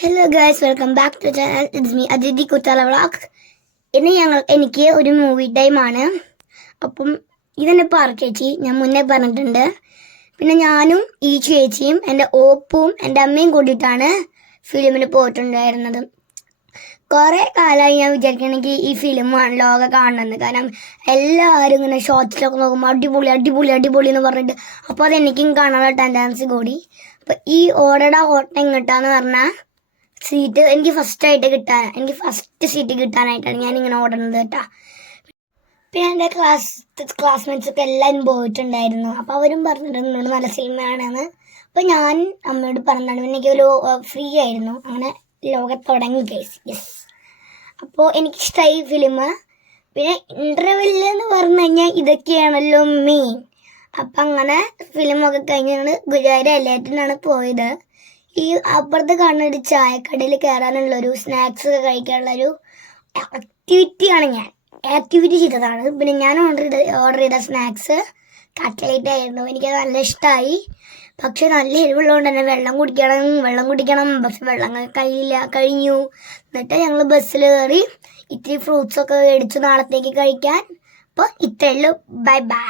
Hello guys, welcome back to channel. It's me Athidhi Kuthala vlog. ഇന്ന് എനിക്ക് ഒരു മൂവി ടൈമാണ്. അപ്പം ഇതെന്നെ ചേച്ചി ഞാൻ മുന്നേ പറഞ്ഞിട്ടുണ്ട്. പിന്നെ ഞാനും ഈ ചേച്ചിയും എൻ്റെ ഓപ്പും എൻ്റെ അമ്മയും കൂടിയിട്ടാണ് ഫിലിമിന് പോയിട്ടുണ്ടായിരുന്നത്. കുറേ കാലമായി ഞാൻ വിചാരിക്കണമെങ്കിൽ ഈ ഫിലിമൊക്കെ കാണണമെന്ന്. കാരണം എല്ലാവരും ഇങ്ങനെ ഷോർട്സിലൊക്കെ നോക്കുമ്പോൾ അടിപൊളി അടിപൊളി അടിപൊളി എന്ന് പറഞ്ഞിട്ട് അപ്പോൾ അതെനിക്കും കാണാനുള്ള ടെൻഡൻസി കൂടി. അപ്പോൾ ഈ ഓടടാ ഓട്ടം എങ്ങോട്ടാന്ന് പറഞ്ഞാൽ സീറ്റ് എനിക്ക് ഫസ്റ്റ് സീറ്റ് കിട്ടാനായിട്ടാണ് ഞാനിങ്ങനെ ഓടുന്നത് കേട്ടോ. പിന്നെ എൻ്റെ ക്ലാസ്മേറ്റ്സൊക്കെ എല്ലാവരും പോയിട്ടുണ്ടായിരുന്നു. അപ്പോൾ അവരും പറഞ്ഞിട്ടുണ്ട് നല്ല സിനിമയാണെന്ന്. അപ്പോൾ ഞാൻ അമ്മയോട് പറഞ്ഞാണ്. എനിക്കൊരു ഫ്രീ ആയിരുന്നു. അങ്ങനെ ലോകം തുടങ്ങി കേസ്. യെസ്, അപ്പോൾ എനിക്കിഷ്ടമായി ഫിലിം. പിന്നെ ഇൻ്റർവെല്ലിൽ എന്ന് പറഞ്ഞു കഴിഞ്ഞാൽ ഇതൊക്കെയാണല്ലോ മെയിൻ. അപ്പം അങ്ങനെ ഫിലിമൊക്കെ കഴിഞ്ഞ് ഞങ്ങൾ ഗുരുവായൂർ എല്ലാറ്റിനാണ് പോയത്. ഈ അപ്പുറത്ത് കാണുന്ന ഒരു ചായക്കടയിൽ കയറാനുള്ളൊരു സ്നാക്സ് ഒക്കെ കഴിക്കാനുള്ളൊരു ആക്ടിവിറ്റി ചെയ്തതാണ്. പിന്നെ ഞാൻ ഓർഡർ ചെയ്ത സ്നാക്സ് കട്ട്ലേറ്റ് ആയിരുന്നു. എനിക്കത് നല്ല ഇഷ്ടമായി. പക്ഷെ നല്ല എരിവുള്ളതുകൊണ്ട് തന്നെ വെള്ളം കുടിക്കണം. പക്ഷെ വെള്ളം കഴിഞ്ഞു. എന്നിട്ട് ഞങ്ങൾ ബസ്സിൽ കയറി ഇത്തിരി ഫ്രൂട്ട്സൊക്കെ മേടിച്ചു നാളത്തേക്ക് കഴിക്കാൻ. അപ്പോൾ ഇത്രയേ ഉള്ളൂ. Bye bye.